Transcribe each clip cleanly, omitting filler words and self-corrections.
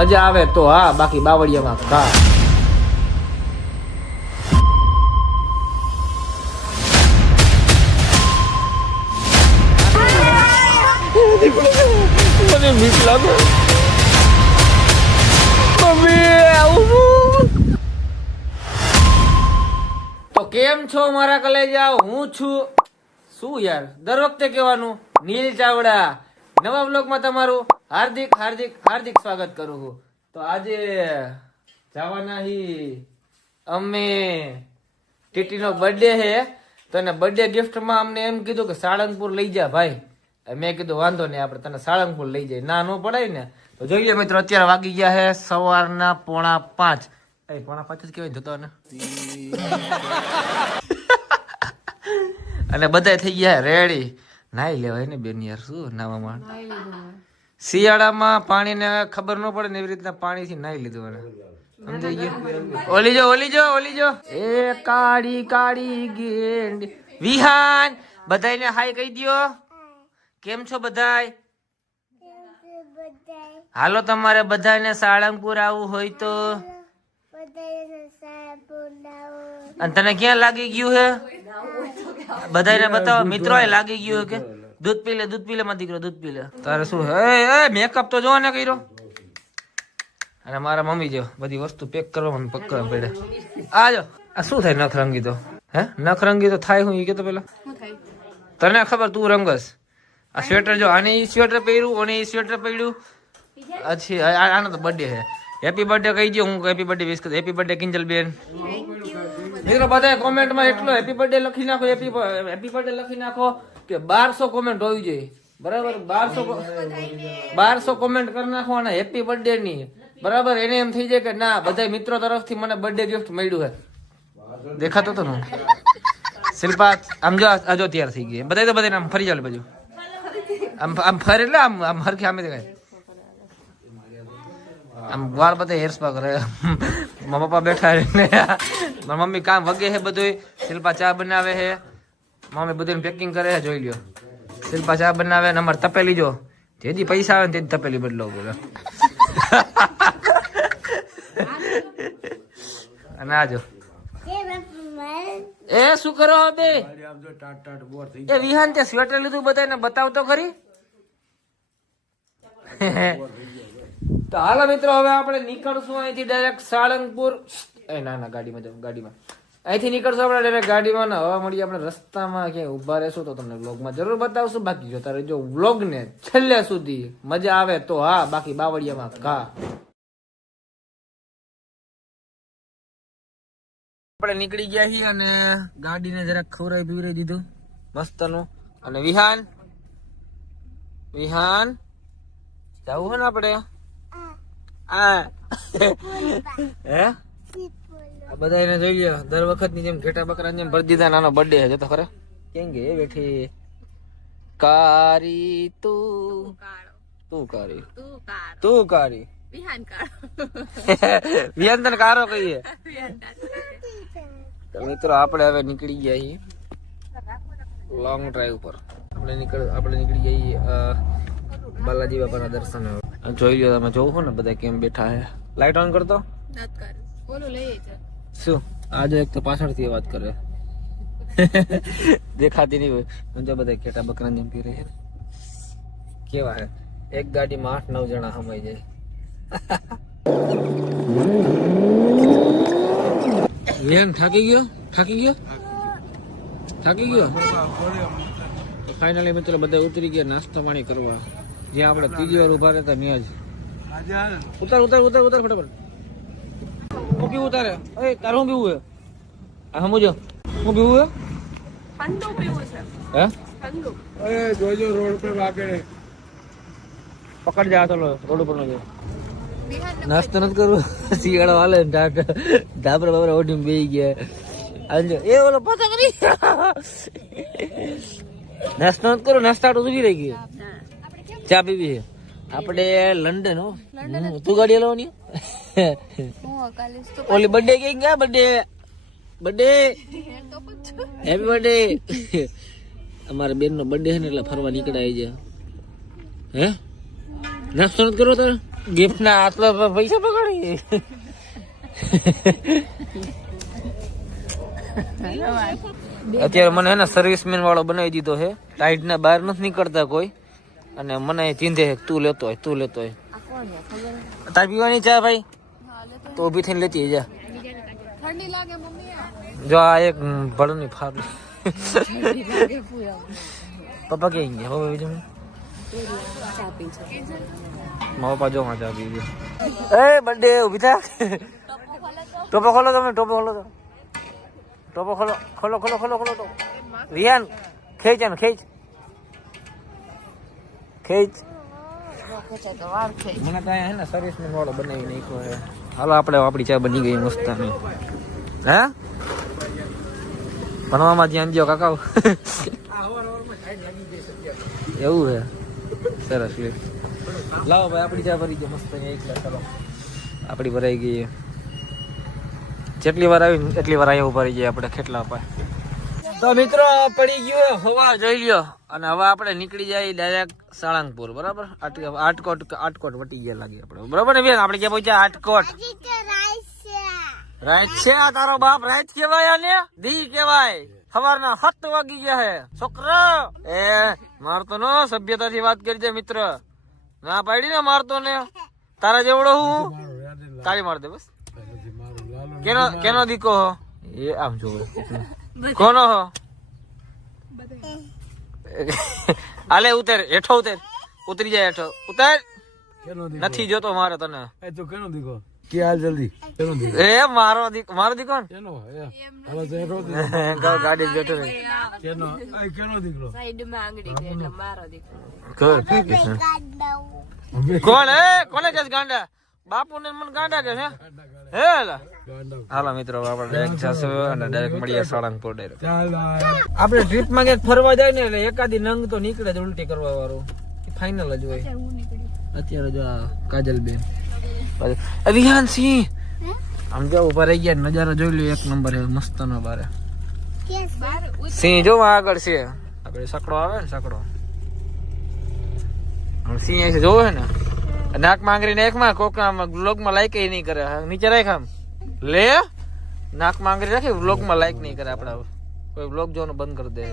મજા આવે તો હા, બાકી બાવળિયામાં ઘા. મને બીક લાગે મમ્મી. તો કેમ છો મારા કલેજા? હું છું શું યાર દર વખતે કહેવાનું, નીલ ચાવડા. નવા બ્લોગમાં તમારું હાર્દિક હાર્દિક હાર્દિક સ્વાગત કરું છું. તો આજે જવાના હી અમે, ટીટીનો બર્થડે છે, તો એને બર્થડે ગિફ્ટમાં અમને એમ કીધું કે સાળંગપુર લઈ જા ભાઈ. મેં કીધું વાંધો નહીં, આપણે તને સાળંગપુર લઈ જાય, ના નો પડાય ને. તો જોઈએ મિત્રો, અત્યારે વાગી ગયા છે સવારના 4:45. 4:45 જ કેવાય જતો ને. અને બધા થઈ ગયા રેડી. નાઈ લેવાય ને બેન યાર, શું નાવામાં? શિયાળામાં પાણીને ખબર ન પડે ને એવી રીતના પાણીથી નાઈ લીધું મને. સમજાઈ ગયું? ઓલી જો એ કાળી કાળી ગેંડ. વિહાન બધાને હાય કહી દ્યો. કેમ છો બધાય? હાલો તમારે બધાને સાળંગપુર આવવું હોય તો. અને તને ક્યાં લાગી ગયું હે? બધાને બતાવો મિત્રો, લાગી ગયું કે દૂધ પી લે માં દીકરો, દૂધ પી લે. તારે શું હે? મેકઅપ તો જો ને કર્યો. અને મારા મમ્મી જો બધી વસ્તુ પેક કરવા મને પકડવા પડે. આજો આ શું થાય નખરંગી? તો હે નખરંગી તો થાય હું એ કે તો પેલા તને ખબર, તું રંગસ. આ સ્વેટર જો, આને ઈ સ્વેટર પહેર્યું, ઓને ઈ સ્વેટર પહેર્યું. અચ્છી આનો તો બર્થડે છે. હેપી બર્થડે કહી દો. હું હેપી બર્થડે વિશ કરું. હેપી બર્થડે કિંજલ બેન. મિત્રો બધા કોમેન્ટમાં એટલો હેપી બર્થડે લખી નાખો, હેપી બર્થડે લખી નાખો કે 1200 કોમેન્ટ હોવી જોઈએ. બરાબર? 1200 કોમેન્ટ કરી નાખો અને હેપી બર્થડે ની. બરાબર? એને એમ થઈ જાય કે ના, બધા મિત્રો તરફથી મને બર્થડે ગિફ્ટ મળ્યું છે. દેખાતો તો ને શિલ્પા આમ જો, આજો તૈયાર થઈ ગઈ. બધા તો બધા આમ ફરી ચાલે બાજુ, આમ ફરે એટલે આમ હરખી સામે દેખાય. આમ વાળ બધા હેર સ્પા કરે. મારા પપ્પા બેઠા ને મારા મમ્મી કામ વગે છે બધું. શિલ્પા ચા બનાવે છે, મમ્મી બધું પેકિંગ કરે છે. જોઈ લ્યો, શિલ્પા ચા બનાવે ને અમારે તપેલી જો, જેથી પૈસા આવે ને તેથી તપેલી બદલાવ બોલે. અને આજો એ શું કરો બે? એ વિહાન તે સ્વેટર લીધું, બધાને બતાવ તો ખરી. તો હાલો મિત્રો, હવે આપણે નીકળશું અહીંથી ડાયરેક્ટ સાળંગપુર. ના ગાડીમાં જાવ, ગાડીમાં અહીંથી નીકળશું આપણે ડાયરેક્ટ ગાડીમાં. હવે મળીએ આપણે રસ્તામાં ક્યાંય ઉભા રહેશું તો તમને વ્લોગમાં જરૂર બતાવશું. બાકી જોતા રહેજો વ્લોગ ને છેલ્લે સુધી, મજા આવે તો હા, બાકી બાવળિયામાં ઘા. આપણે નીકળી ગયા છીએ અને ગાડીને જરાક ખવરાઈ પીવરાઈ દીધું મસ્ત નું. અને વિહાન જવું છે ને આપણે બધા એને જોઈ લ્યો, દર વખત ની જેમ ઘેટા બકરા જેમ ભરી દીધા. નાનો બર્થડે છે તો ખરે. કેમ કે એ બેઠી કારી તું કારી વિહાન તને કારો કહીએ. તો મિત્રો આપણે હવે નીકળી ગયા છીએ લોંગ ડ્રાઈવ પર. આપણે નીકળી જઈએ બાલાજી બાપાના દર્શન. જોઈ લો તમે, જોવું છો ને બધા કેમ બેઠા છે. લાઈટ ઓન કરતો શું? આજે એક તો પાછળથી વાત કરે, દેખાતી નહીં હોય. જો બધા ઘેટા બકરા જેમ પી રહી છે. કેવા હે? એક ગાડીમાં 8-9 જણા સમાઈ જાય. વિહાન થાકી ગયો. ફાઇનલી મિત્રો બધા ઉતરી ગયા નાસ્તા પાણી કરવા. જ્યાં આપણે ત્રીજી વાર ઉભા રહેતા ત્યાં જ. ઉતાર ફટાફટ. હું પીવું તારે? તારે હું પીવું હે? આ સમજો હું પીવું હે? ઠંડુ પીવું છે. હે ઠંડુ? જોજો રોડ પર વાગે પકડ જા તો રોડ ઉપર નો જાય. નાસ્તો નથી કરવું, શિયાળો હાલે ધાબરા બાબરા ઓઢીને બેસી ગયા. એ ઓલો પાછા કરી નાસ્તો નથી કરો, નાસ્તા તો ઉભી રહી ગઈ. ચા પીવી છે આપણે લંડન. હો તું ગાડી લાવવાની? ઓલી બર્થડે કઈ ગયા? Birthday happy birthday. અમારા બેન નો બર્થડે છે ને એટલે ફરવા નીકળાય છે. હે નાસ્તો નથી કરો તારે? ગિફ્ટ ના આટલા પૈસા પકડી અત્યારે મને હે સર્વિસમેન વાળો બનાવી દીધો છે. ટાઈટ ના બહાર નથી નીકળતા કોઈ, અને મને ચીંધે તું લેતો હોય તાર પીવાની ચા ભાઈ તો ઉભી થઈને લેતી જા. જો આ એક ભડની ફાડી પપ્પા કે ગયા હવે બીજું મારા પપ્પા જો ચા પી ગયો. એ બર્થડે ઉભી થા. ટોપો ખોલો તમે, ટોપો ખોલો તો, ટોપો ખોલો ખોલો ખોલો ખોલો ખોલો તો રિયાન ખેંચ ને ખેંચ ખેંચ. મને તો હે ને સર્વિસમેન વાળો બનાવી નાખ્યો છે. હાલો આપણે આપણી ચા બની ગઈ મસ્ત. હે ભણવામાં ધ્યાન દો કાકા. એવું છે સરસ. લાવો ભાઈ આપણી ચા ભરી ગઈ મસ્ત. ચાલો આપણી ભરાઈ ગઈ. જેટલી વાર આવી એટલી વાર અહીંયા ઉભા રહી જાય આપણે ખેટલા પર. તો મિત્રો પડી ગયો હવા જોઈ લ્યો, અને હવે આપણે નીકળી જાય ડાયરેક્ટ સાળંગપુર. બરાબર આટકોટ વટી ગયા લાગે આપણે. બરાબર ને બેન આપણે ક્યાં પહોંચ્યા? આટકોટ. રાઈટ છે આ તારો બાપ રાઈટ કેવાય ને દી કેવાય. સવારના 7 વાગી ગયા હે છોકરા. એ મારતો નો સભ્યતાથી વાત કરી છે મિત્ર. ના પાડી ને મારતો ને. તારા જેવડો હું તાળી માર દે બસ. કેનો દીકો હો? એ આમ જોવે કોનો હો? આલે ઉતર હેઠો, ઉતરી જાય હેઠો ઉતર. નથી જોતો મારે તને. તો કેનો દીકો કે હાલ જલ્દી એ મારો દીકો કેનો હાલો તો હેઠો ગાડી બેઠો રે. કેનો દીકરો સાઈડમાં આંગળી છે એટલે મારો દીકરો. કોણ હે? કોને કે ગાંડા? બાપુ ને મને ગાંડા કે છે? હે હાલો મિત્રો આપણે ડાયરેક્ટ જશું અને ડાયરેક્ટ મળીએ સાળંગપુર. ડાયરેક્ટ આપણે ટ્રીપમાં ક્યાંક ફરવા જાય ને એટલે એકાદી નંગ તો નીકળે જ ઉલટી કરવા વાળું. ફાઇનલ જ હોય. અત્યારે જો આ કાજલ બેન વિહાન સિંહ આમ જો ઉભા રહી ગયા. નજારો જોઈ લો એક નંબર છે મસ્ત નો. બારે સિંહ જો આગળ છે. આપણે સકડો આવે ને સકડો સિંહ જોવે ને નાક માંગરી નાખમાં કોકમાં વ્લોગમાં લાઈક નહીં કરે. નીચે રાખ આમ લે નાક માંગરી રાખી વ્લોગમાં લાઈક નહીં કરે. આપડા કોઈ વ્લોગ જોવાનું બંધ કરી દે.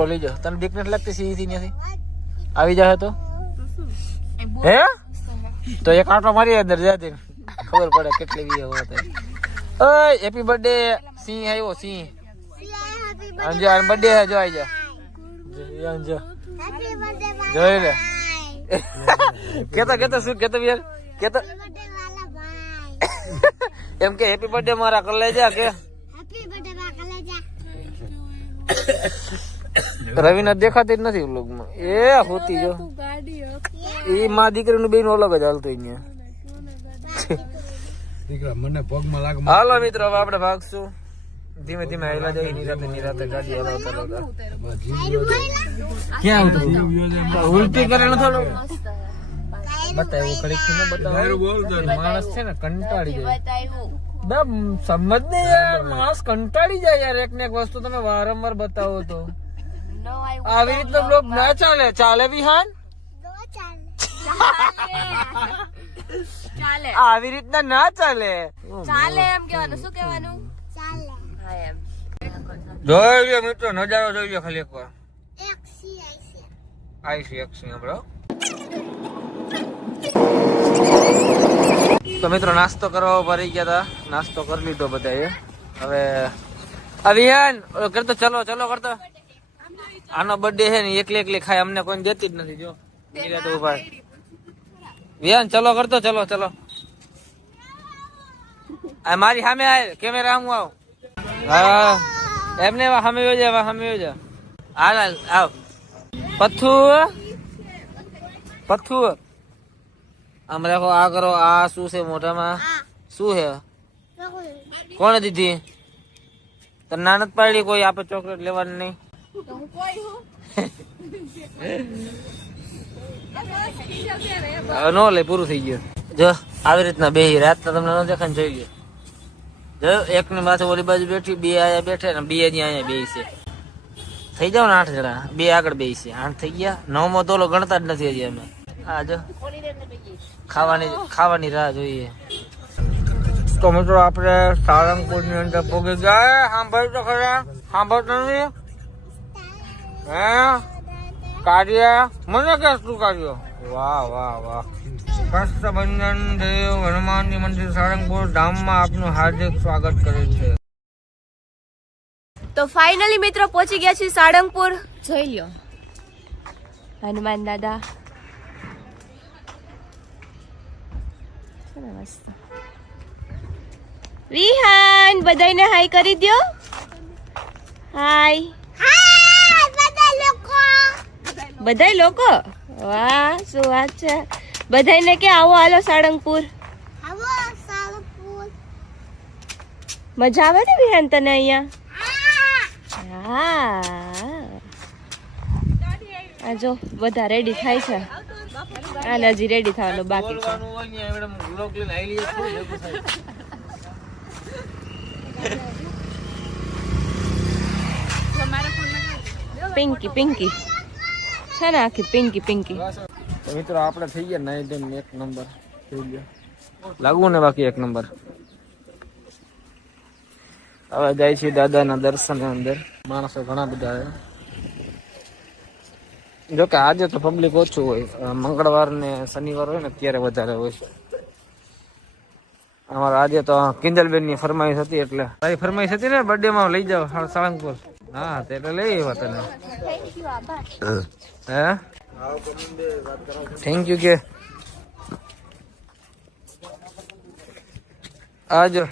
ઓલી જો તને બીક નથી લાગતી? સીધી નથી આવી જાય તો હે તો એક આંટો મારી અંદર જતી ખબર પડે કેટલી વી હોત. ઓય હેપી બર્થડે સિંહ આવ્યો. સિંહ અંજે બર્થડે હે જો આવી જા અંજે જોઈ લે. કેતા શું કેતો યાર કેતા એમ કે હેપી બર્થડે મારા કર લેજા કે રવિના દેખાતી જ નથી વ્લોગમાં. એ હોતી જો એ માં દીકરીનું બેન અલગ જ હાલતું અહીંયા. દીકરા મને પગમાં લાગ. હાલો મિત્રો હવે આપણે ભાગશું ધીમે ધીમે હેલા જાય. નિરાતે ગાડી હલાવતા હલાવતા ક્યાં આવતો ઉલટી કરે ને થોડું બતાવ્યું કડીક થી બતાવ્યું. માણસ છે ને કંટાળી જાય. સમજ ને યાર માણસ કંટાળી જાય યાર. એક ને એક વસ્તુ તમે વારંવાર બતાવો તો આવી રીતનો બ્લોગ ના ચાલે. ચાલે વિહાન આવી રીતના ના ચાલે. ચાલે એમ કેવાનું. શું કેવાનું? જોઈ લ્યો મિત્રો નજારો જોઈ લ્યો ખાલી એક વાર. આઈસી હમણો. તો મિત્રો નાસ્તો કરવા ભરી ગયા હતા. નાસ્તો કરી લીધો બધાએ. હવે આ વિહાન કરતો ચલો કરતો. આનો બર્થડે છે ને એકલી ખાય. અમને કોઈ દેતી જ નથી. જો ઉભા વિહાન ચલો કરતો. ચલો આ મારી સામે આય કેમેરા હું આવ. હા એમને સામે યોજા હાલ આવ. પથ્થુ આમ રાખો. આ કરો. આ શું છે મોઢામાં? શું છે? કોણે દીધી? તો નાનત પાડી કોઈ આપે ચોકલેટ લેવાની નહીં. નો લે પૂરું થઈ ગયું. જો આવી રીતના બે રાતના તમને ન દેખાય જોઈ ગયો. જો એક ની માથે ઓલી બાજુ બેઠી બે આયા બેઠે ને બે અહીંયા બે છે. થઈ જાવ ને 8 જણા, 2 આગળ 2 છે, 8 થઈ ગયા. 9મો તોલો ગણતા જ નથી હજી અમે. આ જો ખાવાની રાહ જોઈએ. તો મિત્રો આપણે સાળંગપુર ની અંદર પહોંચી ગયા. સાંભળ તો ખરા, સાંભળતો નથી હે કાર્ય મને કે શું કાર્યો? વાહ વાહ વાહ. કષ્ટભંજન દેવ હનુમાનજી મંદિર સાળંગપુર ધામમાં આપનું હાર્દિક સ્વાગત કરે છે. તો ફાઇનલી મિત્રો પહોંચી ગયા છીએ સાળંગપુર. જોઈ લ્યો હનુમાન દાદા. મસ્ત. વિહાન બધાને હાય કરી દ્યો. હાય બધાય લોકો. વાહ શું વાત છે. બધાને કે આવો હાલો સાળંગપુર. મજા આવે ને વિહાન તને અહીંયા? હા જો બધા રેડી થાય છે. આને હજી રેડી થવાનું બાકી છે. પિંકી પિંકી છે ને આખી પિંકી પિંકી. મિત્રો આપણે થઈ ગયા નાઈ ધોઈને 1 નંબર થઈ ગયો. લાગવું ને બાકી 1 નંબર. હવે જાય છે દાદાના દર્શન અંદર. માણસો ઘણા બધા છે. જોકે આજે તો પબ્લિક ઓછું હોય. મંગળવાર ને શનિવાર હોય ને ત્યારે વધારે હોય. અમારા આજે તો કિંજલબેન ની ફરમાઈશ હતી એટલે તારી ફરમાઈશ હતી ને બર્થડે માં લઈ જાવ સાળંગપુર. હા તે એટલે લઈ આવ્યા તને. હે થેન્ક યુ કે આજો.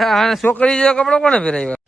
હા છોકરી જેવા કપડા કોને પહેરાવ્યા?